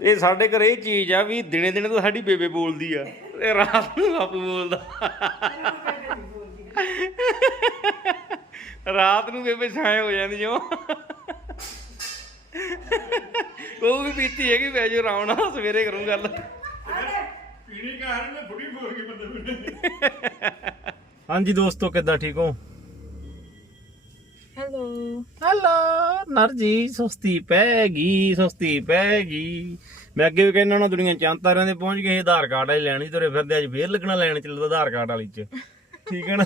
ਇਹ ਸਾਡੇ ਘਰੇ ਇਹ ਚੀਜ਼ ਆ ਵੀ ਦਿਨੇ ਦਿਨੇ ਤਾਂ ਸਾਡੀ ਬੇਬੇ ਬੋਲਦੀ ਆ। ਤੇ ਰਾਤ ਨੂੰ ਬਾਪੂ ਬੋਲਦਾ। ਰਾਤ ਨੂੰ ਬੇਬੇ ਛਾਏ ਹੋ ਜਾਂਦੀ ਜੋ ਉਹ ਵੀ ਪੀਤੀ ਹੈਗੀ ਬੈ ਜੋ ਨਾਲ ਸਵੇਰੇ ਕਰੂੰ ਗੱਲ। ਪੀਣੀ ਕਾਰਨ ਮੈਂ ਬੁੜੀ ਬੋਲ ਕੇ ਬੰਦੇ ਬੰਦੇ ਹਾਂਜੀ ਦੋਸਤੋ ਕਿੱਦਾਂ ਠੀਕ ਹੋ? ਹੈਲੋ ਹੈਲੋ ਨਰਜੀ ਸੁਸਤੀ ਪੈ ਗਈ ਸੁਸਤੀ ਪੈ ਗਈ। ਮੈਂ ਅੱਗੇ ਵੀ ਕਹਿੰਦਾ ਨਾ ਦੁਨੀਆ ਚੰਤਾਰਿਆਂ ਦੇ ਪਹੁੰਚ ਗਏ ਆਧਾਰ ਕਾਰਡ ਵਾਲੀ ਲੈਣੀ ਤੁਰੇ ਫਿਰਦੇ ਅੱਜ ਫੇਰ ਲੱਗਣਾ ਲੈਣ ਚੱਲਦਾ ਆਧਾਰ ਕਾਰਡ ਵਾਲੀ ਚ। ਠੀਕ ਹੈ ਨਾ?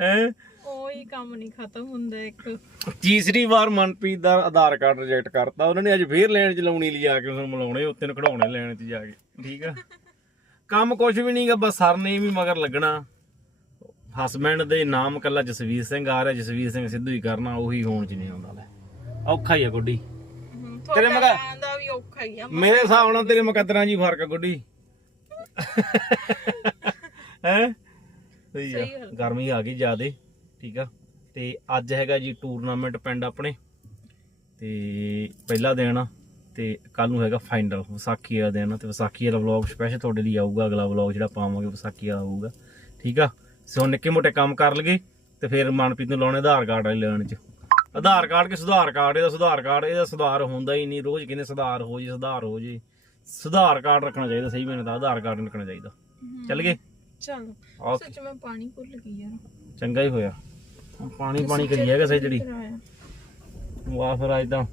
ਹੈ? ਉਹੀ ਕੰਮ ਨਹੀਂ ਖਤਮ ਹੁੰਦਾ ਇੱਕ। ਤੀਸਰੀ ਵਾਰ ਮਨਪ੍ਰੀਤ ਦਾ ਆਧਾਰ ਕਾਰਡ ਰਿਜੈਕਟ ਕਰਤਾ। ਉਹਨਾਂ ਨੇ ਅੱਜ ਫੇਰ ਲੈਣ ਚ ਲਾਉਣੀ ਲਿਜਾ ਕੇ ਉਹਨੂੰ ਮਿਲਾਉਣੇ ਉੱਤੇ ਨੂੰ ਖੜਾਉਣੇ ਲੈਣ ਚ ਜਾ ਕੇ। ਠੀਕ ਆ? ਕੰਮ ਕੁਝ ਵੀ ਨਹੀਂਗਾ ਬਸ ਸਰਨੇ ਵੀ ਮਗਰ ਲੱਗਣਾ। ਹਸਬੈਂਡ ਦੇ ਨਾਮ ਕੱਲਾ ਜਸਵੀਰ ਸਿੰਘ ਆ ਰਿਹਾ ਜਸਵੀਰ ਸਿੰਘ ਸਿੱਧੂ ਹੀ ਕਰਨਾ ਉਹੀ ਹੋਣ ਚ ਨਹੀਂ ਆਉਂਦਾ ਲੈ। ਔਖਾ ਹੀ ਆ ਗੁੱਡੀ। ਤੇਰੇ ਮਗਾ- ਦਾ ਵੀ ਔਖਾ ਹੀ ਆ ਮੇਰੇ ਹਿਸਾਬ ਨਾਲ ਤੇਰੇ ਮੁਕੱਦਰਾਂ ਜੀ ਫ਼ਰਕ ਆ ਗੁੱਡੀ। ਹੈ? ਸਹੀ ਆ। ਗਰਮੀ ਆ ਗਈ ਜਿਆਦੇ ਠੀਕ ਆ। ਤੇ ਅੱਜ ਹੈਗਾ ਜੀ ਟੂਰਨਾਮੈਂਟ ਪਿੰਡ ਆਪਣੇ। ਤੇ ਪਹਿਲਾ ਦਿਨ ਆ ਤੇ ਕੱਲ ਨੂੰ ਹੈਗਾ ਫਾਈਨਲ ਵਿਸਾਖੀ ਵਾਲਾ ਦਿਨ ਤੇ ਵਿਸਾਖੀ ਵਾਲਾ ਵਲੌਗ ਸਪੈਸ਼ਲ ਤੁਹਾਡੇ ਲਈ ਆਊਗਾ ਅਗਲਾ ਵਲੌਗ ਜਿਹੜਾ ਪਾਵਾਂਗੇ ਵਿਸਾਖੀ ਵਾਲਾ ਆਊਗਾ। ਠੀਕ ਆ? ਸੋ ਨਿੱਕੇ ਮੋਟੇ ਕੰਮ ਕਰ ਲਗੇ ਤੇ ਫਿਰ ਮਨਪ੍ਰੀਤ ਨੂੰ ਲਾਉਣੇ ਆਧਾਰ ਕਾਰਡ ਵਾਲੇ ਲੈਣ ਚ। ਆਧਾਰ ਕਾਰਡ ਕਿ ਸੁਧਾਰ ਕਾਰਡ? ਇਹਦਾ ਸੁਧਾਰ ਕਾਰਡ ਇਹਦਾ ਸੁਧਾਰ ਹੁੰਦਾ ਹੀ ਨਹੀਂ। ਰੋਜ਼ ਕਹਿੰਦੇ ਸੁਧਾਰ ਹੋ ਜੇ ਸੁਧਾਰ ਹੋ ਜੇ। ਸੁਧਾਰ ਕਾਰਡ ਰੱਖਣਾ ਚਾਹੀਦਾ ਸਹੀ ਮੈਨੂੰ ਤਾਂ ਆਧਾਰ ਕਾਰਡ ਰੱਖਣਾ ਚਾਹੀਦਾ। ਚੱਲ ਗਏ? ਚਲੋ। ਸੱਚ ਮੈਂ ਪਾਣੀ ਭੁੱਲ ਗਈ ਯਾਰ। ਚੰਗਾ ਹੀ ਹੋਇਆ। ਪਾਣੀ ਪਾਣੀ ਕਰੀ ਹੈਗਾ ਸਹੀ ਜਿਹੜੀ। ਵਾਹ ਫਿਰ ਅੱਜ ਤਾਂ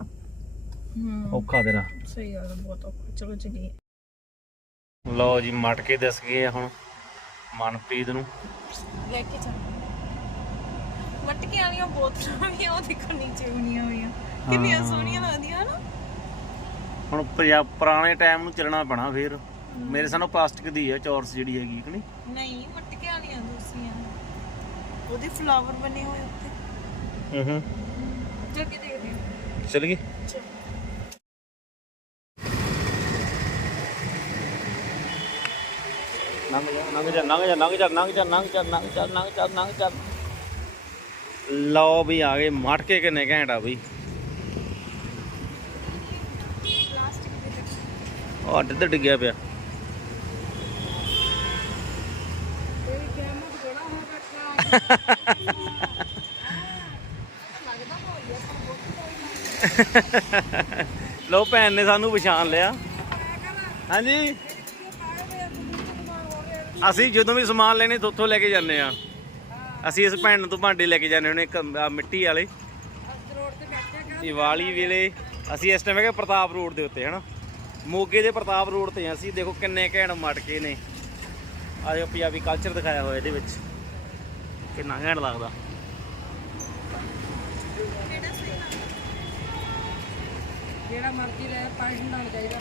ਔਖਾ ਤੇਰਾ। ਸਹੀ ਆ, ਬਹੁਤ ਔਖਾ। ਚਲੋ ਚਲੀਏ ਲਓ ਜੀ ਮਟ ਕੇ ਦੱਸ ਗਏ ਹੁਣ। ਮਨਪ੍ਰੀਤ ਨੂੰ। ਲੈ ਕੇ ਚੱਲ। ਮਟਕੇ ਵਾਲੀਆਂ ਬੋਤਲਾਂ ਵੀ ਆ, ਉਹ ਦੇਖੋ ਨੀਚੇ ਬਣੀਆਂ ਹੋਈਆਂ। ਕਿੰਨੀਆਂ ਸੋਹਣੀਆਂ ਲੱਗਦੀਆਂ ਨਾ ਹੁਣ ਪੰਜਾ- ਪੁਰਾਣੇ ਟਾਈਮ ਨੂੰ ਚੱਲਣਾ ਪੈਣਾ ਫਿਰ। ਮੇਰੇ ਸਾਨੂੰ ਪਲਾਸਟਿਕ ਦੀ ਹੈ ਚੌਰਸ ਜਿਹੜੀ ਹੈਗੀ ਕਿ ਨਹੀਂ? ਨਹੀਂ ਮਟਕੇ ਵਾਲੀਆਂ ਦੂਸਰੀਆਂ। ਉਹਦੇ ਫਲਾਵਰ ਬਣੇ ਹੋਏ ਉੱਤੇ। ਹੂੰ ਚੱਲ ਕੇ ਦੇਖਦੇ ਹਾਂ। ਚੱਲ ਗਏ ਚਲ ਲੰਘ ਜਾ ਲੰਘ ਜਾ ਲੰਘ ਜਾ ਲੰਘ ਜਾ ਲੰਘ ਜਾ ਲੰਘ ਜਾ ਲੰਘ ਜਾ ਲੰਘ ਜਾ ਲੰਘ ਜਾ ਲਓ ਵੀ ਆ ਗਏ ਮਟ ਕਿੰਨੇ ਘੈਂਟ ਆ ਬਈ। ਉਹ ਅੱਡ ਤੇ ਡਿੱਗਿਆ ਪਿਆ। ਕੋਈ ਲਓ ਭੈਣ ਨੇ ਸਾਨੂੰ ਪਛਾਣ ਲਿਆ। ਹਾਂਜੀ। ਅਸੀਂ ਜਦੋਂ ਵੀ ਸਮਾਨ ਲੈਣੇ ਉੱਥੋਂ ਲੈ ਕੇ ਜਾਂਦੇ ਆ ਅਸੀਂ ਇਸ ਭੈਣ ਤੋਂ ਭਾਂਡੇ ਲੈ ਕੇ ਜਾਂਦੇ ਹੁੰਦੇ ਇੱਕ ਆਹ ਮਿੱਟੀ ਵਾਲੇ। ਦੀਵਾਲੀ ਵੇਲੇ ਅਸੀਂ ਇਸ ਟਾਈਮ ਹੈਗੇ ਪ੍ਰਤਾਪ ਰੋਡ ਦੇ ਉੱਤੇ ਹਨਾ? ਮੋਗੇ ਦੇ ਪ੍ਰਤਾਪ ਰੋਡ ਤੇ ਆ ਅਸੀਂ। ਦੇਖੋ ਕਿੰਨੇ ਘੈਂਟ ਮਟਕੇ ਨੇ। ਆਜੋ ਪੰਜਾਬੀ ਕਲਚਰ ਦਿਖਾਇਆ ਹੋਇਆ ਇਹਦੇ ਵਿੱਚ। ਕਿੰਨਾ ਘੈਂਟ ਲੱਗਦਾ। ਜਿਹੜਾ ਮਰਜ਼ੀ ਲੈ ਪਾਣੀ ਨਾਲ ਚਾਹੀਦਾ।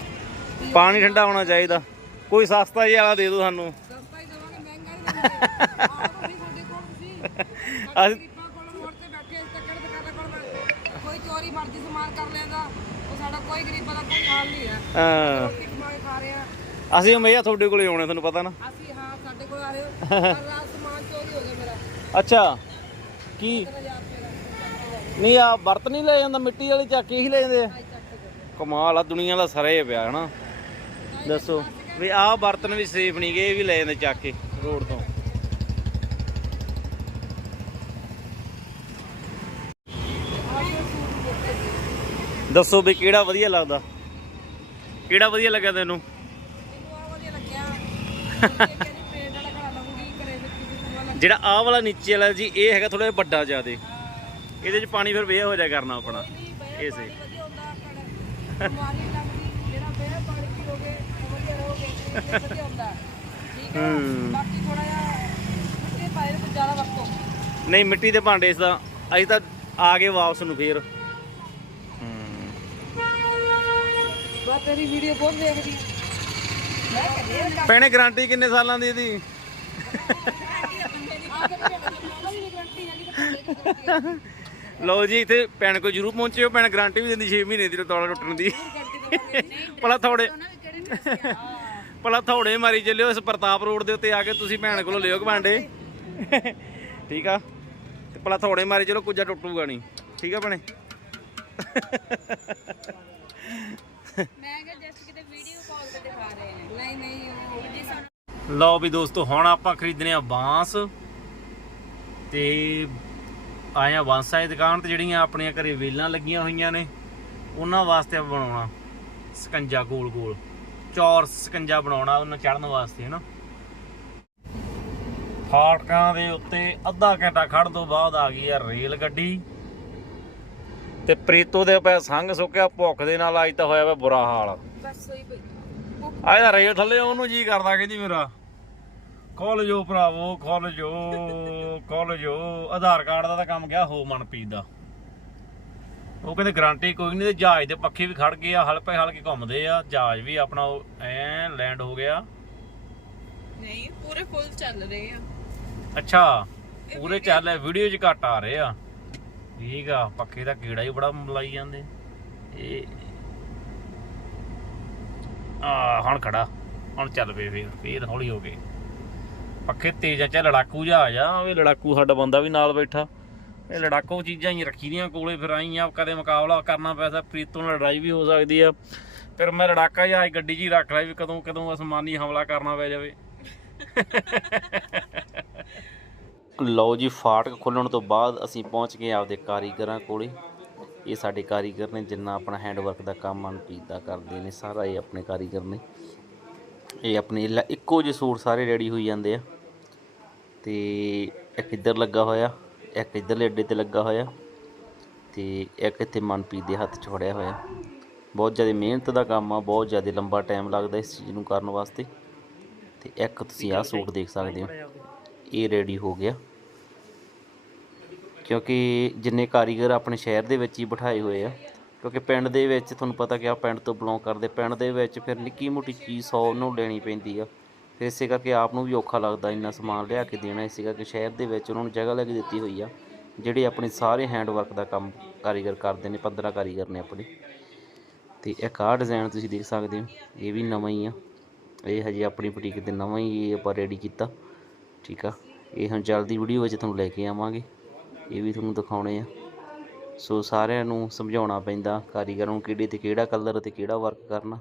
ਪਾਣੀ ਠੰਡਾ ਹੋਣਾ ਚਾਹੀਦਾ। ਕੋਈ ਸਸਤਾ ਜਿਹਾ ਵਾਲਾ ਦੇ ਦਿਓ ਸਾਨੂੰ। ਅਸੀਂ ਗਰੀਬਾਂ ਕੋਲ ਮੋੜ ਤੇ ਬੈਠੇ ਇਸ ਤੱਕ ਦੁਕਾਨਾਂ ਕੋਲ ਬੈਠੇ। ਕੋਈ ਚੋਰੀ ਮਰਜ਼ੀ ਸਮਾਨ ਕਰ ਲੈਂਦਾ ਉਹ ਸਾਡਾ ਕੋਈ ਗਰੀਬਾਂ ਦਾ ਕੋਈ ਹਾਲ ਨਹੀਂ ਹੈ। ਹਾਂ। ਰੋਟੀ ਕਮਾ ਕੇ ਖਾ ਰਹੇ ਆ। ਅਸੀਂ ਹਮੇਸ਼ਾ ਤੁਹਾਡੇ ਕੋਲੇ ਆਉਣੇ ਤੁਹਾਨੂੰ ਪਤਾ ਨਾ। ਅਸੀਂ ਹਾਂ ਸਾਡੇ ਕੋਲ ਆ ਰਹੇ ਹੋ। ਰਾਤ ਸਮਾਨ ਚੋਰੀ ਹੋ ਗਿਆ ਮੇਰਾ। ਅੱਛਾ। ਕੀ? 1000 ਰੁਪਏ ਦਾ ਨਹੀਂ ਆ ਬਰਤ ਨਹੀਂ ਲੈ ਜਾਂਦਾ ਮਿੱਟੀ ਵਾਲੀ ਚੱਕ ਹੀ ਲੈ ਜਾਂਦੇ ਆ। ਕਮਾਲ ਆ ਦੁਨੀਆ ਦਾ ਸਰੇ ਪਿਆ ਹਨਾ। ਦੱਸੋ। ਵੀ ਆਹ ਬਰਤਨ ਵੀ ਸੇਫ ਨਹੀਂ ਗਏ ਇਹ ਵੀ ਲੈ ਜਾਂਦੇ ਚੱਕ ਕੇ। ਰੋਡ ਤੋਂ। ਦੱਸੋ ਵੀ ਕਿਹੜਾ ਵਧੀਆ ਲੱਗਦਾ? ਕਿਹੜਾ ਵਧੀਆ ਲੱਗਿਆ ਤੈਨੂੰ? ਜਿਹੜਾ ਆਹ ਵਾਲਾ ਨੀਚੇ ਵਾਲਾ ਜੀ ਇਹ ਹੈਗਾ ਥੋੜਾ ਜਿਹਾ ਵੱਡਾ ਜਿਆਦੇ ਇਹਦੇ ਚ ਪਾਣੀ ਫਿਰ ਵੇਹ ਹੋ ਜਾ ਕਰਨਾ ਆਪਣਾ। ਇਹ ਸੇ ਵਧੀਆ ਹੁੰਦਾ ਆਪਣਾ ਬਿਮਾਰੀ ਲੱਗਦੀ ਜਿਹੜਾ ਬੇਹ ਪਾਣੀ ਪੀਓਗੇ ਵਧੀਆ ਰਹੋਗੇ ਵਧੀਆ ਹੁੰਦਾ। ਠੀਕ ਹੈ ਹੂੰ। ਬਾਕੀ ਥੋੜਾ ਜਿਹਾ ਇਹ ਪਾਇਰ ਤੋਂ ਜ਼ਿਆਦਾ ਵਰਤੋ। ਨਹੀਂ ਮਿੱਟੀ ਦੇ ਭਾਂਡੇ ਇਸ ਦਾ ਅਸੀਂ ਤਾਂ ਆ ਗਏ ਵਾਪਸ ਨੂੰ ਫੇਰ। ਹੂੰ। ਬਾ ਤੇਰੀ ਵੀਡੀਓ ਬਹੁਤ ਦੇਖਦੀ। ਮੈਂ ਕਹਿੰਦੀ ਭੈਣੇ ਗਾਰੰਟੀ ਕਿੰਨੇ ਸਾਲਾਂ ਦੀ ਇਹਦੀ? ਲਓ ਜੀ ਇੱਥੇ ਭੈਣ ਕੋ ਜਰੂਰ ਪਹੁੰਚਿਓ ਭੈਣ ਗਾਰੰਟੀ ਵੀ ਦਿੰਦੀ 6 ਮਹੀਨੇ ਦੀ ਤੌੜਾ ਟੁੱਟਣ ਦੀ। ਭਲਾ ਥੋੜੇ ਭਲਾ ਥੋੜੇ ਮਾਰੀ ਚੱਲਿਓ ਇਸ ਪ੍ਰਤਾਪ ਰੋਡ ਦੇ ਉੱਤੇ ਆ ਕੇ ਤੁਸੀਂ ਭੈਣ ਕੋਲੋਂ ਲਿਓ ਕਮਾਂਡੇ ਠੀਕ ਆ? ਤੇ ਭਲਾ ਥੋੜੇ ਮਾਰੀ ਚੱਲੋ ਕੁਝਾ ਟੁੱਟੂਗਾ ਨਹੀਂ। ਠੀਕ ਆ ਭਣੇ? ਮੈਂ ਕਿਹਾ ਜਸਟ ਕਿਤੇ ਵੀਡੀਓ ਕਾਲ ਦਿਖਾ ਰਹੇ ਨੇ ਨਹੀਂ ਨਹੀਂ ਲਓ ਵੀ ਦੋਸਤੋ ਹੁਣ ਆਪਾਂ ਖਰੀਦਨੇ ਆ ਬਾਂਸ। ਤੇ ਆਇਆ ਬਾਂਸਾਂ ਦੀ ਦੁਕਾਨ ਤੇ ਜਿਹੜੀਆਂ ਆਪਣੀਆਂ ਘਰੇ ਵੇਲਾਂ ਲੱਗੀਆਂ ਹੋਈਆਂ ਨੇ ਉਹਨਾਂ ਵਾਸਤੇ ਬਣਾਉਣਾ ਸਕੰਜਾ ਗੋਲ ਗੋਲ ਚੌਰ ਸਕੰਜਾ ਬਣਾਉਣਾ ਉਹਨਾਂ ਚੜਨ ਵਾਸਤੇ ਹਨਾ? ਫਾਟਕਾਂ ਦੇ ਉੱਤੇ ਅੱਧਾ ਘੰਟਾ ਖੜ੍ਹਨ ਤੋਂ ਬਾਅਦ ਆ ਗਈ ਆ ਰੇਲ ਗੱਡੀ। ਤੇ ਪ੍ਰੀਤੋ ਦੇ ਪੈ ਸੰਗ ਸੁੱਕਿਆ ਭੁੱਖ ਦੇ ਨਾਲ ਅੱਜ ਤਾਂ ਹੋਇਆ ਵਾ ਬੁਰਾ ਹਾਲ। ਬਸ ਹੋਈ ਪਈ ਆਹ ਤਾਂ ਰੇਲ ਥੱਲੇ ਉਹਨੂੰ ਜੀ ਕਰਦਾ ਕਹਿੰਦੀ ਮੇਰਾ। ਖੋਲ ਜੋ ਭਰਾਵੋ ਖੋਲ ਜੋ ਖੋਲ ਜੋ। ਆਧਾਰ ਕਾਰਡ ਦਾ ਤਾਂ ਕੰਮ ਗਿਆ ਹੋ ਮਨਪ੍ਰੀਤ ਦਾ। ਉਹ ਕਹਿੰਦੇ ਗਾਰੰਟੀ ਕੋਈ ਨਹੀਂ ਤੇ ਜਹਾਜ਼ ਦੇ ਪੱਖੇ ਵੀ ਖੜ ਗਏ ਆ ਹਲਪੇ ਹਲਕੇ ਘੁੰਮਦੇ ਆ ਜਹਾਜ਼ ਵੀ ਆਪਣਾ ਐ ਲੈਂਡ ਹੋ ਗਿਆ। ਨਹੀਂ ਪੂਰੇ ਫੁੱਲ ਚੱਲ ਰਹੇ ਆ। ਅੱਛਾ ਪੂਰੇ ਚੱਲ ਵੀਡੀਓ 'ਚ ਘੱਟ ਆ ਰਹੇ ਆ। ਠੀਕ ਆ ਪੱਖੇ ਦਾ ਕੀੜਾ ਹੀ ਬੜਾ ਮਲਾਈ ਜਾਂਦੇ। ਇਹ ਆ ਹੁਣ ਖੜਾ ਹੁਣ ਚੱਲ ਪਏ ਫੇਰ ਫੇਰ ਹੌਲੀ ਹੋ ਗਏ। ਪੱਖੇ ਤੇਜ਼ ਆ ਚਾ ਲੜਾਕੂ ਜਹਾਜ਼ ਆ ਉਹ ਲੜਾਕੂ ਸਾਡਾ ਬੰਦਾ ਵੀ ਨਾਲ ਬੈਠਾ। ਇਹ ਲੜਾਕੋ ਚੀਜ਼ਾਂ ਹੀ ਰੱਖੀ ਦੀਆਂ ਕੋਲੇ, ਫਿਰ ਆਈਆਂ ਕਦੇ ਮੁਕਾਬਲਾ ਕਰਨਾ ਪੈਸਾ ਪ੍ਰੀਤੋਂ ਨਾਲ ਲੜਾਈ ਵੀ ਹੋ ਸਕਦੀ ਆ। ਫਿਰ ਮੈਂ ਲੜਾਕਾ ਜਹਾਜ਼ ਗੱਡੀ 'ਚ ਹੀ ਰੱਖ ਲਿਆ ਵੀ ਕਦੋਂ ਕਦੋਂ ਅਸਮਾਨੀ ਹਮਲਾ ਕਰਨਾ ਪੈ ਜਾਵੇ। ਲਓ ਜੀ, ਫਾਟਕ ਖੁੱਲਣ ਤੋਂ ਬਾਅਦ ਅਸੀਂ ਪਹੁੰਚ ਗਏ ਆਪਦੇ ਕਾਰੀਗਰਾਂ ਕੋਲੇ। ਇਹ ਸਾਡੇ ਕਾਰੀਗਰ ਨੇ, ਜਿੰਨਾ ਆਪਣਾ ਹੈਂਡਵਰਕ ਦਾ ਕੰਮ ਮਨਪ੍ਰੀਤ ਦਾ ਕਰਦੇ ਨੇ, ਸਾਰਾ ਇਹ ਆਪਣੇ ਕਾਰੀਗਰ ਨੇ। ਇਹ ਆਪਣੇ ਲ- ਇੱਕੋ ਜਿਹੇ ਸੂਟ ਸਾਰੇ ਰੈਡੀ ਹੋਈ ਜਾਂਦੇ ਆ। ਤੇ ਇੱਕ ਇੱਧਰ ਲੱਗਾ ਹੋਇਆ। ਇੱਕ ਇੱਧਰਲੇ ਅੱਡੇ ਤੇ ਲੱਗਾ ਹੋਇਆ ਤੇ ਇੱਕ ਇੱਥੇ ਮਨਪ੍ਰੀਤ ਦੇ ਹੱਥ 'ਚ ਫੜਿਆ ਹੋਇਆ। ਬਹੁਤ ਜ਼ਿਆਦਾ ਮਿਹਨਤ ਦਾ ਕੰਮ ਆ, ਬਹੁਤ ਜ਼ਿਆਦਾ ਲੰਬਾ ਟਾਈਮ ਲੱਗਦਾ ਇਸ ਚੀਜ਼ ਨੂੰ ਕਰਨ ਵਾਸਤੇ। ਤੇ ਇੱਕ ਤੁਸੀਂ ਆਹ ਸੂਟ ਦੇਖ ਸਕਦੇ ਹੋ। ਇਹ ਰੈਡੀ ਹੋ ਗਿਆ। ਕਿਉਂਕਿ ਜਿੰਨੇ ਕਾਰੀਗਰ ਆਪਣੇ ਸ਼ਹਿਰ ਦੇ ਵਿੱਚ ਹੀ ਬਿਠਾਏ ਹੋਏ ਆ, ਕਿਉਂਕਿ ਪਿੰਡ ਦੇ ਵਿੱਚ ਤੁਹਾਨੂੰ ਪਤਾ ਕਿ ਆ ਪਿੰਡ ਤੋਂ ਬਿਲੋਂਗ ਕਰਦੇ, ਪਿੰਡ ਦੇ ਵਿੱਚ ਫਿਰ ਨਿੱਕੀ ਮੋਟੀ ਚੀਜ਼ 100 ਨੂੰ ਲੈਣੀ ਪੈਂਦੀ ਆ। ਫਿਰ ਇਸੇ ਕਰਕੇ ਆਪ ਨੂੰ ਵੀ ਔਖਾ ਲੱਗਦਾ ਇੰਨਾ ਸਮਾਨ ਲਿਆ ਕੇ ਦੇਣਾ। ਇਸੇ ਕਰਕੇ ਸ਼ਹਿਰ ਦੇ ਵਿੱਚ ਉਹਨਾਂ ਨੂੰ ਜਗ੍ਹਾ ਲੈ ਕੇ ਦਿੱਤੀ ਹੋਈ ਆ, ਜਿਹੜੇ ਆਪਣੇ ਸਾਰੇ ਹੈਂਡ ਵਰਕ ਦਾ ਕੰਮ ਕਾਰੀਗਰ ਕਰਦੇ ਨੇ 15 ਕਾਰੀਗਰ ਨੇ ਆਪਣੇ। ਤੇ ਇੱਕ ਆਹ ਡਿਜ਼ਾਈਨ ਤੁਸੀਂ ਦੇਖ ਸਕਦੇ ਹੋ, ਇਹ ਵੀ ਨਵਾਂ ਹੀ ਆ। ਇਹ ਹਜੇ ਆਪਣੀ ਬੁਟੀਕ ਤੇ ਨਵਾਂ ਹੀ ਆਪਾਂ ਰੈਡੀ ਕੀਤਾ, ਠੀਕ ਆ? ਇਹ ਹੁਣ ਜਲਦੀ ਵੀਡੀਓ ਵਿੱਚ ਤੁਹਾਨੂੰ ਲੈ ਕੇ ਆਵਾਂਗੇ, ਇਹ ਵੀ ਤੁਹਾਨੂੰ ਦਿਖਾਉਣੇ ਆ। ਸੋ ਸਾਰਿਆਂ ਨੂੰ ਸਮਝਾਉਣਾ ਪੈਂਦਾ ਕਾਰੀਗਰ ਨੂੰ ਕਿਹੜੇ ਤੇ ਕਿਹੜਾ ਕਲਰ ਤੇ ਕਿਹੜਾ ਵਰਕ ਕਰਨਾ।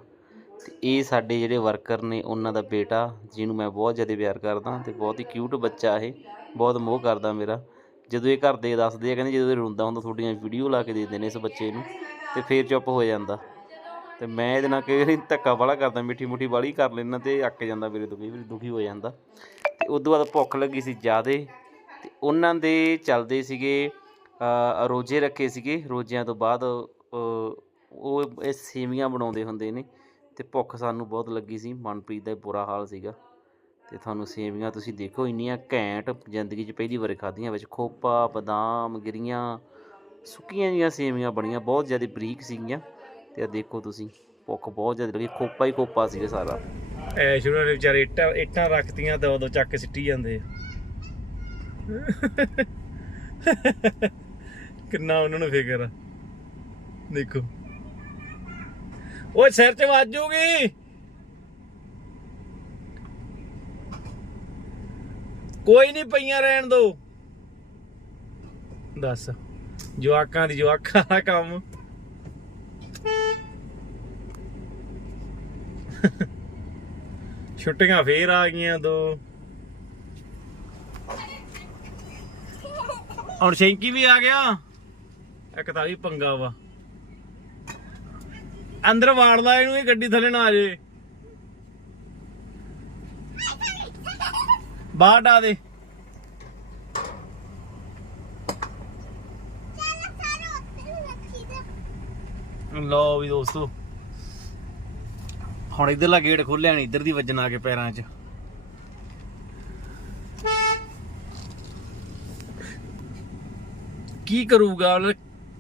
ਤੇ ਇਹ ਸਾਡੇ ਜਿਹੜੇ ਵਰਕਰ ਨੇ, ਉਹਨਾਂ ਦਾ ਬੇਟਾ, ਜਿਹਨੂੰ ਮੈਂ ਬਹੁਤ ਜ਼ਿਆਦਾ ਪਿਆਰ ਕਰਦਾ ਤੇ ਬਹੁਤ ਹੀ ਕਿਊਟ ਬੱਚਾ ਇਹ, ਬਹੁਤ ਮੋਹ ਕਰਦਾ ਮੇਰਾ। ਜਦੋਂ ਇਹ ਘਰ ਦੇ ਦੱਸਦੇ ਆ, ਕਹਿੰਦੇ ਜਦੋਂ ਇਹ ਰੋਂਦਾ ਹੁੰਦਾ, ਤੁਹਾਡੀਆਂ ਵੀਡੀਓ ਲਾ ਕੇ ਦੇ ਦਿੰਦੇ ਨੇ ਇਸ ਬੱਚੇ ਨੂੰ ਤੇ ਫੇਰ ਚੁੱਪ ਹੋ ਜਾਂਦਾ। ਤੇ ਮੈਂ ਇਹਦੇ ਨਾਲ ਕਈ ਵਾਰੀ ਧੱਕਾ ਵਾਲਾ ਕਰਦਾ ਮਿੱਠੀ ਮੁੱਠੀ ਵਾਲੀ ਕਰ ਲੈਣਾ ਤੇ ਅੱਕ ਜਾਂਦਾ ਮੇਰੇ ਤੋਂ ਕਈ ਵਾਰੀ ਦੁਖੀ ਹੋ ਜਾਂਦਾ। ਤੇ ਤੋਂ ਬਾਅਦ ਭੁੱਖ ਲੱਗੀ ਸੀ ਜ਼ਿਆਦੇ ਤੇ ਉਹਨਾਂ ਦੇ ਚੱਲਦੇ ਸੀਗੇ ਰੋਜ਼ੇ ਰੱਖੇ ਸੀਗੇ। ਰੋਜ਼ਿਆਂ ਤੋਂ ਬਾਅਦ ਉਹ ਇਹ ਸੇਵੀਆਂ ਬਣਾਉਂਦੇ ਹੁੰਦੇ ਨੇ। ਤੇ ਭੁੱਖ ਸਾਨੂੰ ਬਹੁਤ ਲੱਗੀ ਸੀ, ਮਨਪ੍ਰੀਤ ਦਾ ਬੁਰਾ ਹਾਲ ਸੀਗਾ। ਤੇ ਤੁਹਾਨੂੰ ਸੇਵੀਆਂ ਤੁਸੀਂ ਦੇਖੋ, ਇੰਨੀਆਂ ਘੈਂਟ ਜ਼ਿੰਦਗੀ 'ਚ ਪਹਿਲੀ ਵਾਰ ਖਾਧੀਆਂ, ਵਿੱਚ ਖੋਪਾ, ਬਦਾਮ, ਗਿਰੀਆਂ, ਸੁੱਕੀਆਂ ਜੀਆਂ ਸੇਵੀਆਂ ਬਣੀਆਂ, ਬਹੁਤ ਜ਼ਿਆਦਾ ਬਰੀਕ ਸੀਗੀਆਂ। ਤੇ ਆ ਦੇਖੋ ਤੁਸੀਂ, ਭੁੱਖ ਬਹੁਤ ਜ਼ਿਆਦਾ ਲੱਗੀ, ਖੋਪਾ ਹੀ ਖੋਪਾ ਸੀਗਾ ਸਾਰਾ। ਐ ਸ਼ੁਰੂ ਦੇ ਵਿਚਾਰੇ ਇੱਟਾਂ ਇੱਟਾਂ ਰੱਖਤੀਆਂ ਤੇ ਉਦੋਂ ਚੱਕ ਕੇ ਸਿੱਟੀ ਜਾਂਦੇ ਕਿੰਨਾ ਉਹਨਾਂ ਨੂੰ ਫਿਕਰ ਆ। ਦੇਖੋ। ਓਏ ਸਿਰ 'ਚ ਵੱਜੂਗੀ ਕੋਈ ਨਹੀਂ ਪਈਆਂ ਰਹਿਣ ਦੋ। ਦੱਸ, ਜਵਾਕਾਂ ਦੀ ਜਵਾਕਾਂ ਦਾ ਕੰਮ। ਛੁੱਟੀਆਂ ਫੇਰ ਆ ਗਈਆਂ ਦੋ। ਹੁਣ ਸ਼ੈਂਕੀ ਵੀ ਆ ਗਿਆ। ਇੱਕ ਤਾਂ ਵੀ ਪੰਗਾ ਵਾ। ਅੰਦਰ ਵਾੜ ਲਾ ਇਹਨੂੰ, ਇਹ ਗੱਡੀ ਥੱਲੇ ਨਾ ਆ ਜੇ ਬਾਹਰ ਡਾ ਦੇ। ਲਓ ਵੀ ਦੋਸਤੋ। ਹੁਣ ਇਧਰਲਾ ਗੇਟ ਖੋਲਿਆ ਨਹੀਂ ਇਧਰ ਦੀ ਵੱਜਣ ਆ ਕੇ ਪੈਰਾਂ 'ਚ। ਕੀ ਕਰੂਗਾ?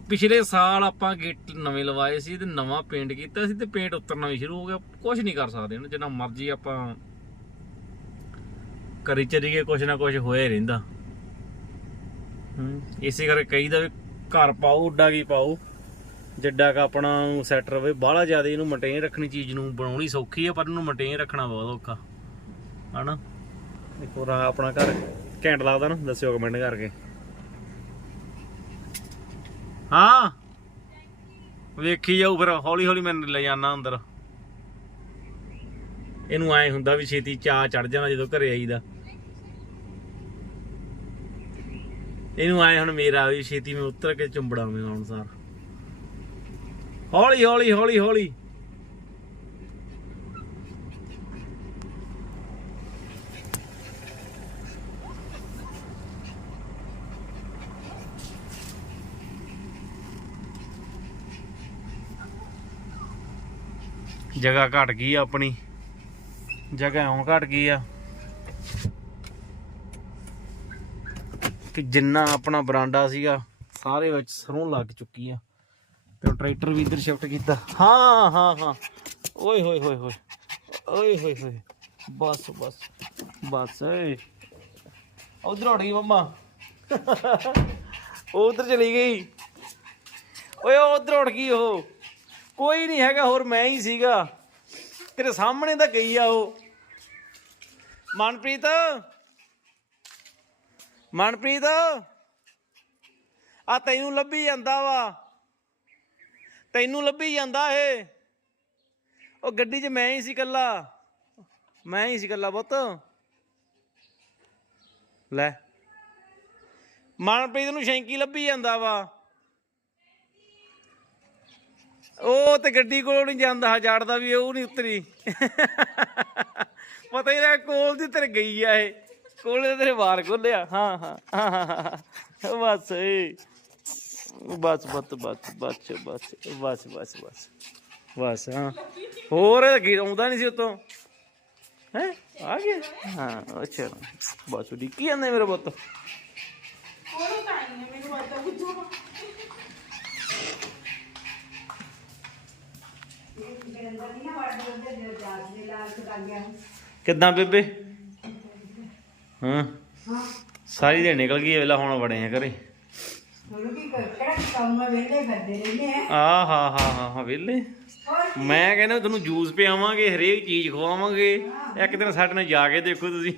ਪਿਛਲੇ ਸਾਲ ਆਪਾਂ ਗੇਟ ਨਵੇਂ ਲਵਾਏ ਸੀ ਤੇ ਨਵਾਂ ਪੇਂਟ ਕੀਤਾ ਸੀ ਤੇ ਪੇਂਟ ਉਤਰਨਾ ਵੀ ਸ਼ੁਰੂ ਹੋ ਗਿਆ। ਕੁਝ ਨਹੀਂ ਕਰ ਸਕਦੇ ਉਹਨੂੰ ਜਿੰਨਾ ਮਰਜ਼ੀ ਆਪਾਂ ਕਰੀ ਚੱਲੀਏ ਕੁਝ ਨਾ ਕੁਝ ਹੋਇਆ ਰਹਿੰਦਾ। ਹੂੰ, ਇਸੇ ਕਰਕੇ ਕਹੀਦਾ ਵੀ ਘਰ ਪਾਓ, ਉੱਡਾ ਕੀ ਪਾਓ। ਜਿੱਡਾ ਕ ਆਪਣਾ ਸੈਟ ਰਵੇ, ਬਾਹਲਾ ਜ਼ਿਆਦਾ ਇਹਨੂੰ ਮੇਨਟੇਨ ਰੱਖਣੀ ਚੀਜ਼ ਨੂੰ ਬਣਾਉਣੀ ਸੌਖੀ ਹੈ ਪਰ ਇਹਨੂੰ ਮੇਨਟੇਨ ਰੱਖਣਾ ਬਹੁਤ ਔਖਾ। ਹਨਾ? ਦੇਖੋ ਰਾ ਆਪਣਾ ਘਰ ਘੈਂਟ ਲੱਗਦਾ ਨਾ, ਦੱਸਿਓ ਕਮੈਂਟ ਕਰਕੇ। ਹਾਂ। ਵੇਖੀ ਜਾਊ ਫਿਰ, ਹੌਲੀ ਹੌਲੀ ਮੈਂ ਲੈ ਜਾਣਾ ਅੰਦਰ। ਇਹਨੂੰ ਐ ਹੁੰਦਾ ਵੀ ਛੇਤੀ ਚਾਹ ਚੜ ਜਾਣਾ ਜਦੋਂ ਘਰੇ ਆਈਦਾ। ਇਹਨੂੰ ਐ ਹੁਣ ਮੇਰਾ ਵੀ ਛੇਤੀ ਮੈਂ ਉਤਰ ਕੇ ਚੁੰਬੜਾਵੇਂ ਅਨੁਸਾਰ ਹੌਲੀ ਹੌਲੀ ਹੌਲੀ ਹੌਲੀ। ਜਗ੍ਹਾ ਘਟ ਗਈ ਆ ਆਪਣੀ। ਜਗ੍ਹਾ ਇਉਂ ਘਟ ਗਈ ਆ ਕਿ ਜਿੰਨਾ ਆਪਣਾ ਬਰਾਂਡਾ ਸੀਗਾ, ਸਾਰੇ ਵਿੱਚ ਸਰੋਂ ਲੱਗ ਚੁੱਕੀ ਆ। ਤੇ ਟਰੈਕਟਰ ਵੀ ਇੱਧਰ ਸ਼ਿਫਟ ਕੀਤਾ। ਹਾਂ ਹਾਂ ਹਾਂ। ਓਏ, ਹੋਏ ਹੋਏ ਹੋਏ। ਓਏ, ਹੋਏ ਹੋਏ। ਬਸ ਬਸ ਬਸ ਏ ਉਧਰ ਉੜ ਗਈ ਮੰਮਾ। ਉਹ ਉਧਰ ਚਲੀ ਗਈ। ਓਏ, ਉਧਰ ਉੜ ਗਈ ਉਹ। ਕੋਈ ਨਹੀਂ ਹੈਗਾ, ਹੋਰ ਮੈਂ ਹੀ ਸੀਗਾ। ਤੇਰੇ ਸਾਹਮਣੇ ਤਾਂ ਗਈ ਆ ਉਹ। ਮਨਪ੍ਰੀਤ? ਮਨਪ੍ਰੀਤ? ਆ ਤੈਨੂੰ ਲੱਭੀ ਜਾਂਦਾ ਵਾ। ਤੈਨੂੰ ਲੱਭੀ ਜਾਂਦਾ ਏ ਉਹ ਗੱਡੀ 'ਚ ਮੈਂ ਹੀ ਸੀ ਕੱਲਾ ਮੈਂ ਹੀ ਸੀ ਕੱਲਾ ਪੁੱਤ। ਲੈ। ਮਨਪ੍ਰੀਤ ਨੂੰ ਸ਼ੈਂਕੀ ਲੱਭੀ ਜਾਂਦਾ ਵਾ। ਉਹ ਤੇ ਗੱਡੀ ਕੋਲੋਂ ਨਹੀਂ ਜਾਂਦਾ ਜਾੜਦਾ ਵੀ ਉਹ ਨਹੀਂ ਉਤਰੀ। ਪਤਾ ਹੀ ਨਹੀਂ ਕੋਲ ਦੀ ਤੇਰੇ ਗਈ ਆ ਇਹ। ਕੋਲੇ ਤੇਰੇ ਬਾਹਰ ਖੋਲਿਆ। ਹਾਂ ਹਾਂ ਹਾਂ, ਬਸ ਏ। ਬਸ ਬਸ ਬਸ ਬਸ ਬਸ ਬਸ ਬਸ ਬਸ ਬਸ ਹਾਂ। ਹੋਰ ਅੱਗੇ ਆਉਂਦਾ ਨਹੀਂ ਸੀ ਉਤੋਂ। ਹੈ? ਆ ਗਿਆ? ਹਾਂ ਅੱਛਾ। ਬਸ ਡਿੱਕੀ ਜਾਂਦੇ ਮੇਰੇ ਪੁੱਤ। ਕਿੱਦਾਂ ਬੇਬੇ? ਹਾਂ। ਸਾਰੀ ਦਿਨ ਨਿਕਲ ਗਈ ਵੇਲਾ ਹੁਣ ਬੜੇ ਆ ਘਰੇ। ਹੁਣ ਆ ਵਿਹਲੇ ਫਿਰਦੇ ਰਹਿੰਦੇ ਆ ਹਾਂ ਹਾਂ ਹਾਂ ਹਾਂ ਵੇਲੇ। ਮੈਂ ਕਹਿੰਦਾ ਤੁਹਾਨੂੰ ਜੂਸ ਪਿਆਵਾਂਗੇ, ਹਰੇਕ ਚੀਜ਼ ਖਵਾਵਾਂਗੇ। ਇੱਕ ਦਿਨ ਸਾਡੇ ਨਾਲ ਜਾ ਕੇ ਦੇਖੋ ਤੁਸੀਂ।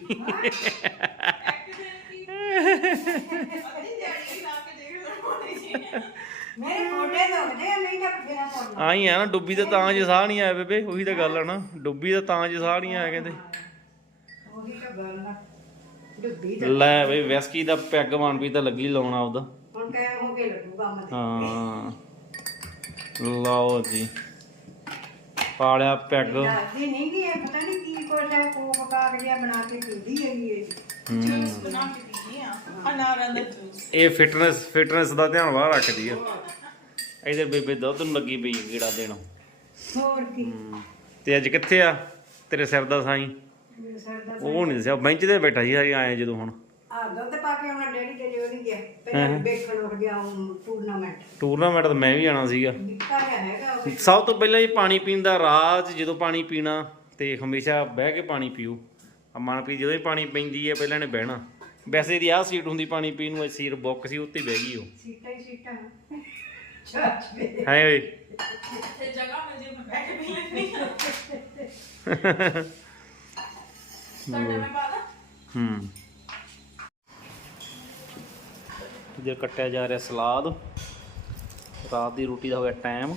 ਮੇਰੇ ਮੋਢੇ ਦੁਖਦੇ ਆ ਨਹੀਂ ਤਾਂ ਫੇਰਾ ਕਰਨਾ ਆਈ ਆ ਨਾ ਡੁੱਬੀ ਦਾ ਤਾਂ ਜੇ ਸਾਹ ਨਹੀਂ ਆਇਆ ਬੇਬੇ ਉਹੀ ਤਾਂ ਗੱਲ ਆ ਨਾ। ਡੁੱਬੀ ਦਾ ਤਾਂ ਜੇ ਸਾਹ ਨਹੀਂ ਆਇਆ ਕਹਿੰਦੇ। ਉਹੀ ਤਾਂ ਗੱਲ ਆ। ਡੁੱਬੀ ਲੈ ਬਈ ਵੈਸਕੀ ਦਾ ਪੈਗ ਬਣ ਵੀ ਤਾਂ ਲੱਗੀ ਲਾਉਣਾ ਉਹਦਾ। ਹੁਣ ਹੋ ਕੇ ਤੇ। ਹਾਂ। ਲਓ ਜੀ। ਪਾਲਿਆ ਪੈਗ। ਦੱਸਦੀ ਨਹੀਂ ਕਿ ਇਹ ਪਤਾ ਨਹੀਂ ਕੀ ਕੁਛ ਹੈ ਕੋਕ ਕਾਕ ਜਿਹਾ ਬਣਾ ਕੇ ਪੀਂਦੀ ਹੈਗੀ ਇਹ। ਜੂਸ ਬਣਾ ਕੇ ਅਨਾਰਾਂ ਦਾ ਜੂਸ ਇਹ ਫਿਟਨੈਸ ਫਿਟਨੈਸ ਦਾ ਧਿਆਨ ਬਾਹਰ ਰੱਖਦੀ ਆ। ਇਧਰ ਬੇਬੇ ਦੁੱਧ ਨੂੰ ਲੱਗੀ ਪਈ ਕੀੜਾ ਦੇਣ। ਹੋਰ ਕੀ? ਤੇ ਅੱਜ ਕਿੱਥੇ ਆ? ਤੇਰੇ ਸਿਰ ਦਾ ਸਾਈਂ? ਮੇਰੇ ਸਿਰ ਦਾ ਉਹ ਨਹੀਂ ਦੱਸਿਆ ਬੈਂਚ ਤੇ ਬੈਠਾ ਸੀ ਸਾਰੀ ਆਏ ਜਦੋਂ ਹੁਣ। ਆ ਦੁੱਧ ਪਾ ਕੇ ਉਹਨਾਂ ਡੈਡੀ ਤੇ ਜੋ ਨਹੀਂ ਗਿਆ। ਪਹਿਲਾਂ ਵੇਖਣ ਉੱਠ ਗਿਆ ਟੂਰਨਾਮੈਂਟ ਟੂਰਨਾਮੈਂਟ ਤਾਂ ਮੈਂ ਵੀ ਜਾਣਾ ਸੀਗਾ। ਨਿੱਕਾ ਜਿਹਾ ਹੈਗਾ ਉਹ ਸਭ ਤੋਂ ਪਹਿਲਾਂ ਇਹ ਪਾਣੀ ਪੀਣ ਦਾ ਰਾਜ ਜਦੋਂ ਪਾਣੀ ਪੀਣਾ ਤੇ ਹਮੇਸ਼ਾ ਬਹਿ ਕੇ ਪਾਣੀ ਪੀਓ। ਆ ਮਨਪ੍ਰੀਤ ਜਦੋਂ ਹੀ ਪਾਣੀ ਪੈਂਦੀ ਹੈ ਪਹਿਲਾਂ ਨੇ ਬਹਿਣਾ। ਵੈਸੇ ਇਹਦੀ ਆਹ ਸੀਟ ਹੁੰਦੀ ਪਾਣੀ ਪੀਣ ਨੂੰ ਇਹ ਸੀਟ ਬੁੱਕ ਸੀ ਉੱਤੇ ਬਹਿ ਗਈ ਉਹ। ਸੀਟਾਂ ਹੀ ਸੀਟਾਂ। ਚਾਚ ਵੇ ਹਾਏ ਓਏ? ਤੇ ਜਗ੍ਹਾ ਮਿਲ ਜੇ ਮੈਂ ਬੈਠ ਕੇ ਪੀ ਲੈਂਦੀ ਹਾਂ ਤੁਹਾਡਾ ਮੈਂ ਪਾਦਾ ਹੂੰ। ਇਧਰ ਕੱਟਿਆ ਜਾ ਰਿਹਾ ਸਲਾਦ ਰਾਤ ਦੀ ਰੋਟੀ ਦਾ ਹੋ ਗਿਆ ਟਾਈਮ।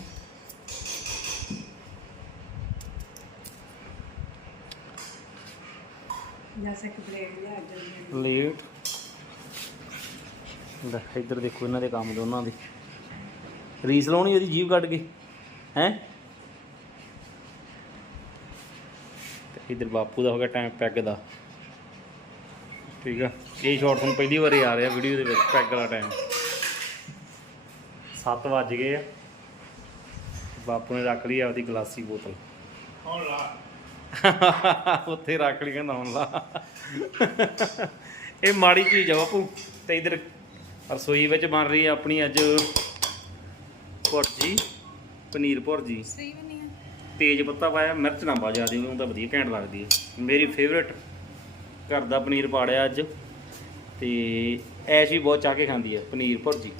ਜੈਸੇ ਜਾਂਦੇ ਲੇਟ ਲੈ ਇੱਧਰ ਦੇਖੋ ਇਹਨਾਂ ਦੇ ਕੰਮ ਦੋਨਾਂ ਦੇ। ਰੀਸ ਲਾਉਣੀ ਉਹਦੀ ਜੀਭ ਕੱਢ ਕੇ ਹੈ? ਤੇ ਇੱਧਰ ਬਾਪੂ ਦਾ ਹੋ ਗਿਆ ਟਾਈਮ ਪੈਗ ਦਾ। ਠੀਕ ਆ। ਇਹ ਸ਼ਾਟ ਤੁਹਾਨੂੰ ਪਹਿਲੀ ਵਾਰੀ ਆ ਰਿਹਾ ਵੀਡੀਓ ਦੇ ਵਿੱਚ ਪੈਗ ਵਾਲਾ ਟਾਈਮ 7 ਵੱਜ ਗਏ ਆ। ਬਾਪੂ ਨੇ ਰੱਖ ਲਈ ਆਪਦੀ ਗਲਾਸੀ ਬੋਤਲ। ਹੁਣ ਲਾ। ਉੱਥੇ ਰੱਖ ਲਈ ਕਹਿੰਦਾ ਹੁਣ ਲਾ। ਇਹ ਮਾੜੀ ਚੀਜ਼ ਆ ਬਾਪੂ ਤੇ ਇਧਰ ਰਸੋਈ ਵਿੱਚ ਬਣ ਰਹੀ ਆ ਆਪਣੀ ਅੱਜ ਭੁਰਜੀ ਪਨੀਰ ਭੁਰਜੀ। ਸਹੀ ਬਣੀ ਆ ਤੇਜ ਪੱਤਾ ਪਾਇਆ ਮਿਰਚ ਨਾ ਪਾ ਜ਼ਿਆਦਾ ਉਹਨੂੰ ਤਾਂ ਵਧੀਆ ਘੈਂਟ ਲੱਗਦੀ ਹੈ ਮੇਰੀ ਫੇਵਰੇਟ ਘਰ ਦਾ ਪਨੀਰ ਪਾੜਿਆ ਅੱਜ ਤੇ ਐਸ਼ ਵੀ ਬਹੁਤ ਚਾਹ ਕੇ ਖਾਂਦੀ ਹੈ ਪਨੀਰ ਭੁਰਜੀ।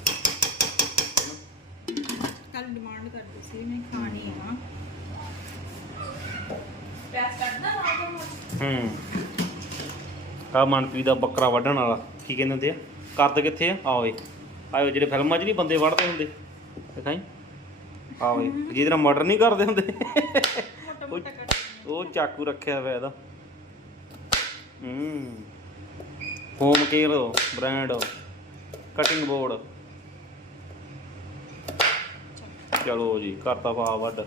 ਕੱਲ ਡਿਮਾਂਡ ਕਰਦੀ ਸੀ ਮੈਂ ਖਾਣੀ ਆ। ਪੈਸ ਕੱਢਣਾ ਨਾ ਹੂੰ। ਆ ਮਨਪ੍ਰੀਤ ਦਾ ਬੱਕਰਾ ਵੱਢਣ ਵਾਲਾ ਕੀ ਕਹਿੰਦੇ ਹੁੰਦੇ ਆ? ਕਰਦ ਕਿੱਥੇ ਆ? ਆਵੇ ਆਵੇ ਜਿਹੜੇ ਫਿਲਮਾਂ 'ਚ ਨਹੀਂ ਬੰਦੇ ਵੱਢਦੇ ਹੁੰਦੇ? ਦਿਖਾਈ। ਆਵੇ ਜਿਹਦੇ ਨਾਲ ਮਰਡਰ ਨਹੀਂ ਕਰਦੇ ਹੁੰਦੇ। ਉਹ ਚਾਕੂ ਰੱਖਿਆ ਹੋਇਆ ਇਹਦਾ। ਹੂੰ। Home care brand cutting board ਚਲੋ। ਜੀ ਕਰਤਾ ਪਾ ਵੱਡ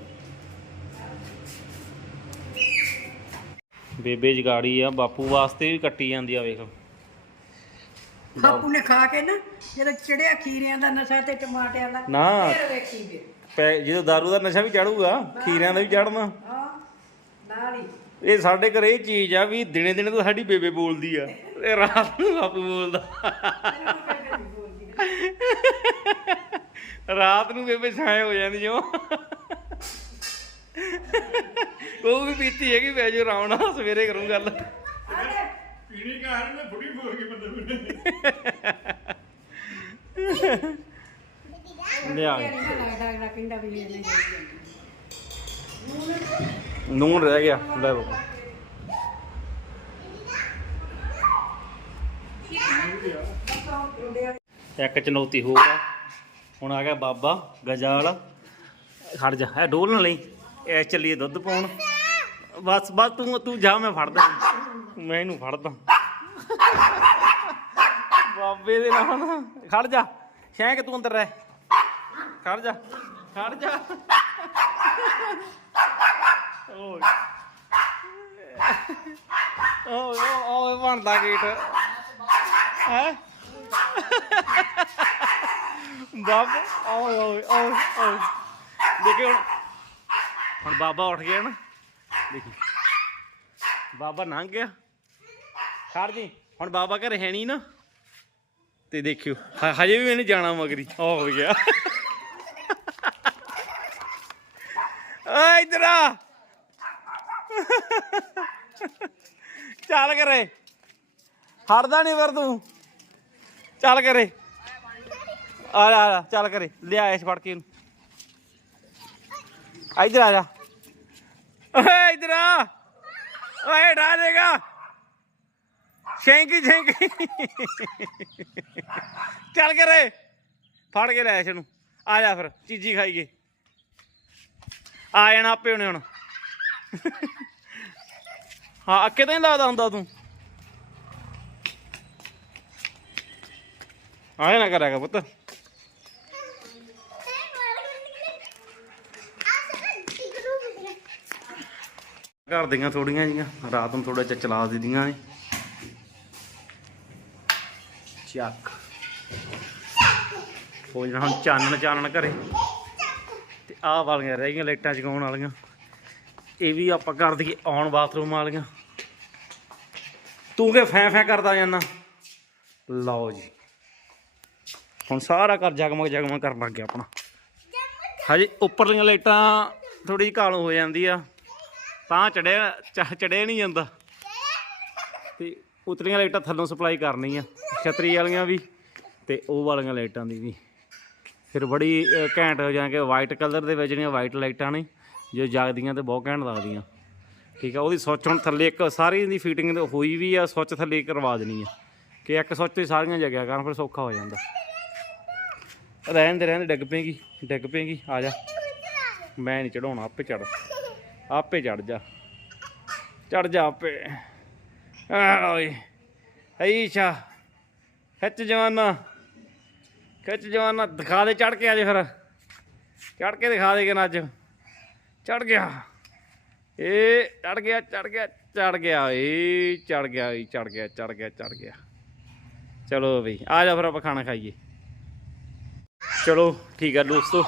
ਬੇਬੇ ਜਗਾੜੀ ਆ ਬਾਪੂ ਵਾਸਤੇ ਵੀ ਕੱਟੀ ਜਾਂਦੀ ਆ ਵੇਖ। ਬਾਪੂ ਨੇ ਖਾ ਕੇ ਨਾ ਜਦੋਂ ਚੜਿਆ ਖੀਰਿਆਂ ਦਾ ਨਸ਼ਾ ਤੇ ਟਮਾਟਿਆਂ ਦਾ ਨਾ। ਫਿਰ ਵੇਖੀ ਵੀ ਪੈ ਜਦੋਂ ਦਾਰੂ ਦਾ ਨਸ਼ਾ ਵੀ ਚੜੂਗਾ ਖੀਰਿਆਂ ਦਾ ਵੀ ਚੜਨਾ। ਹਾਂ ਨਾਲ ਹੀ। ਇਹ ਸਾਡੇ ਘਰੇ ਇਹ ਚੀਜ਼ ਆ ਵੀ ਦਿਨੇ ਦਿਨੇ ਤਾਂ ਸਾਡੀ ਬੇਬੇ ਬੋਲਦੀ ਆ। ਤੇ ਰਾਤ ਨੂੰ ਬਾਪੂ ਬੋਲਦਾ। ਰਾਤ ਨੂੰ ਬੇਬੇ ਛਾਏ ਹੋ ਜਾਂਦੀ ਜੋ ਉਹ ਵੀ ਪੀਤੀ ਹੈਗੀ ਬੈ ਜੋ ਨਾਲ ਸਵੇਰੇ ਕਰੂੰ ਗੱਲ। ਪੀਣੀ ਕਾਰਨ ਨੇ ਬੁੜੀ ਬੋਲ ਕੇ ਬੰਦੇ ਨੂੰ ਲਿਆ। ਲੱਗਦਾ ਅਗਲਾ ਕਹਿੰਦਾ ਵੀ ਨੂਨ ਰਹਿ ਗਿਆ। ਲੈ ਬਾਬਾ ਇੱਕ ਚੁਣੌਤੀ ਹੋਰ ਆ। ਹੁਣ ਆ ਗਿਆ ਬਾਬਾ ਗਜਾਲ। ਖੜ ਜਾ। ਇਹ ਡੋਲ ਨਾ ਲਈ। ਇਹ ਚੱਲੀਏ ਦੁੱਧ ਪਾਉਣ। ਬਸ ਬਸ ਤੂੰ ਤੂੰ ਜਾ, ਮੈਂ ਫੜਦਾ। ਮੈਂ ਇਹਨੂੰ ਫੜਦਾ। ਬਾਬੇ ਦੇ ਨਾਲ ਨਾ। ਖੜ ਜਾ। ਸ਼ੈਂਕ, ਤੂੰ ਅੰਦਰ ਰਹਿ। ਖੜ ਜਾ। ਖੜ ਜਾ। ਓਏ ਓਏ ਓਏ, ਬਣਦਾ ਗੇਟ। ਹੈ? ਬਾਬੇ, ਓਏ ਓਏ ਓਏ ਓਏ। ਦੇਖੇ ਹੁਣ। ਹੁਣ ਬਾਬਾ ਉੱਠ ਗਿਆ ਨਾ। ਦੇਖੀ। ਬਾਬਾ ਲੰਘ ਗਿਆ। ਖੜ ਜੀ। ਹੁਣ ਬਾਬਾ ਘਰੇ ਹੈ ਨਹੀਂ ਨਾ। ਤੇ ਦੇਖਿਓ। ਹਜੇ ਵੀ ਮੈਨੂੰ ਜਾਣਾ ਮਗਰੀ। ਉਹ ਹੋ ਗਿਆ। ਓਏ ਇਧਰ ਆ। ਚੱਲ ਕਰੇ ਹਟਦਾ ਨਹੀਂ ਫਿਰ ਤੂੰ। ਚੱਲ ਕਰੇ ਆ ਆ ਚੱਲ ਕਰੇ ਲਿਆ ਇਸ ਫੜ ਕੇ ਇਹਨੂੰ ਇਧਰ ਆ ਜਾ। ਓਏ ਇਧਰ ਆ। ਓਏ ਡਾ ਦੇਗਾ। ਸ਼ੈਂਕੀ ਸ਼ੈਂਕੀ। ਚੱਲ ਕੇ ਕਰੇ ਫੜ ਕੇ ਲੈ ਇਸ ਨੂੰ ਆ ਜਾ ਫਿਰ, ਚੀਜੀ ਖਾਈਏ। ਆ ਜਾਣਾ ਆਪੇ ਹੁਣੇ ਹੁਣ। ਹਾਂ, ਅੱਕੇ ਤਾਂ ਨਹੀਂ ਲੱਗਦਾ ਹੁੰਦਾ ਤੂੰ। ਆਏ ਨਾ ਕਰਿਆ ਕਰ ਪੁੱਤ। ਘਰ ਦੀਆਂ ਥੋੜੀਆਂ ਜੀਆਂ ਰਾਤ ਨੂੰ ਥੋੜਾ ਜਿਹਾ ਚਲਾ ਦਿੰਦੀਆਂ ਨੇ। ਚੱਕ। ਹੋ ਜਾਣਾ ਹੁਣ ਚਾਨਣ ਚਾਨਣ ਘਰੇ। ਤੇ ਆਹ ਵਾਲੀਆਂ ਰਹਿ ਗਈਆਂ ਲਾਈਟਾਂ ਜਗਾਉਣ ਵਾਲੀਆਂ। ਇਹ ਵੀ ਆਪਾਂ ਕਰ ਦਈਏ ਆਨ ਬਾਥਰੂਮ ਵਾਲੀਆਂ। ਤੂੰ ਕਿ ਫੈਂ ਫੈਂ ਕਰਦਾ ਜਾਂਦਾ? ਲਓ ਜੀ। ਹੁਣ ਸਾਰਾ ਘਰ ਜਗਮਗ ਜਗਮਗ ਕਰਨ ਲੱਗ ਗਿਆ ਆਪਣਾ। ਹਜੇ ਉੱਪਰਲੀਆਂ ਲਾਈਟਾਂ ਥੋੜੀ ਜਿਹੀ ਕਾਲੋ ਹੋ ਜਾਂਦੀ ਆ। ਤਾਂ ਚੜਿਆ ਚ- ਚੜਿਆ ਨਹੀਂ ਜਾਂਦਾ। ਤੇ ਉਤਲੀਆਂ ਲਾਈਟਾਂ ਥੱਲੋਂ ਸਪਲਾਈ ਕਰਨੀ ਆ, ਛਤਰੀ ਵਾਲੀਆਂ ਵੀ ਤੇ ਉਹ ਵਾਲੀਆਂ ਲਾਈਟਾਂ ਦੀ ਵੀ। ਫਿਰ ਬੜੀ ਘੈਂਟ ਹੋ ਜਾਂ ਕਿ ਵਾਈਟ ਕਲਰ ਦੇ ਵਿੱਚ ਜਿਹੜੀਆਂ ਵਾਈਟ ਲਾਈਟਾਂ ਨੇ, ਜੋ ਜਗਦੀਆਂ ਤੇ ਬਹੁਤ ਘੈਂਟ ਲੱਗਦੀਆਂ। ਠੀਕ ਆ, ਉਹਦੀ ਸੁੱਚ ਹੁਣ ਥੱਲੇ ਇੱਕ ਸਾਰੀ ਦੀ ਫਿਟਿੰਗ ਹੋਈ ਵੀ ਆ ਸੁੱਚ ਥੱਲੇ ਕਰਵਾ ਦੇਣੀ ਆ। ਕਿ ਇੱਕ ਸੁੱਚ ਤੇ ਸਾਰੀਆਂ ਜਗਿਆ ਕਰਨ ਫਿਰ ਸੌਖਾ ਹੋ ਜਾਂਦਾ। ਰਹਿਣ ਦੇ ਰਹਿਣ ਦੇ, ਡਿੱਗ ਪਏਗੀ ਡਿੱਗ ਪਏਗੀ, ਆ ਜਾ। ਮੈਂ ਨਹੀਂ ਚੜਾਉਣਾ, ਆਪੇ ਚੜ ਆਪੇ ਚੜ ਜਾ। ਚੜ ਜਾ ਆਪੇ। ਆ ਓਏ। ਅਈਸ਼ਾ ਖਿੱਚ ਜਵਾਨਾ। ਖਿੱਚ ਜਵਾਨਾ। ਦਿਖਾ ਦੇ ਚੜ ਕੇ ਅੱਜ ਫਿਰ। ਚੜ ਕੇ ਦਿਖਾ ਦੇ ਕਿ ਨਾ ਅੱਜ। ਚੜ ਗਿਆ। ਏ ਚੜ ਗਿਆ ਚੜ ਗਿਆ ਚੜ ਗਿਆ ਏ ਚੜ ਗਿਆ ਏ ਚੜ ਗਿਆ ਚੜ ਗਿਆ ਚੜ ਗਿਆ। ਚਲੋ ਬਈ ਆ ਜਾ ਫਿਰ ਆਪਾਂ ਖਾਣਾ ਖਾਈਏ। ਚਲੋ, ਠੀਕ ਆ ਦੋਸਤੋ।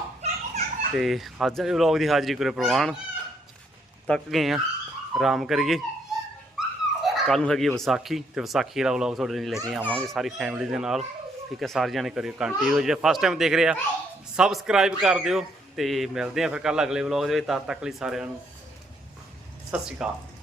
ਤੇ ਅੱਜ ਦੇ ਵਲੌਗ ਦੀ ਹਾਜ਼ਰੀ ਕਰੇ ਪ੍ਰਵਾਨ। ਤੱਕ ਗਏ ਆ। ਆਰਾਮ ਕਰੀਏ। ਕੱਲ ਨੂੰ ਹੈਗੀ ਹੈ ਵਿਸਾਖੀ ਤੇ ਵਿਸਾਖੀ ਵਾਲਾ ਵਲੌਗ ਤੁਹਾਡੇ ਲਈ ਲੈ ਕੇ ਆਵਾਂਗੇ ਸਾਰੀ ਫੈਮਿਲੀ ਦੇ ਨਾਲ। ਠੀਕ ਹੈ ਸਾਰੇ ਜਾਣੇ ਕਰਿਓ ਕੰਟੀਨਿਊ ਜਿਹੜੇ ਫਸਟ ਟਾਈਮ ਦੇਖ ਰਹੇ ਆ ਸਬਸਕ੍ਰਾਈਬ ਕਰ ਦਿਓ ਤੇ ਮਿਲਦੇ ਆ ਫਿਰ ਕੱਲ ਅਗਲੇ ਵਲੌਗ ਦੇ ਵਿੱਚ। ਤਦ ਤੱਕ ਲਈ ਸਾਰਿਆਂ ਨੂੰ ਸਤਿ ਸ਼੍ਰੀ ਅਕਾਲ।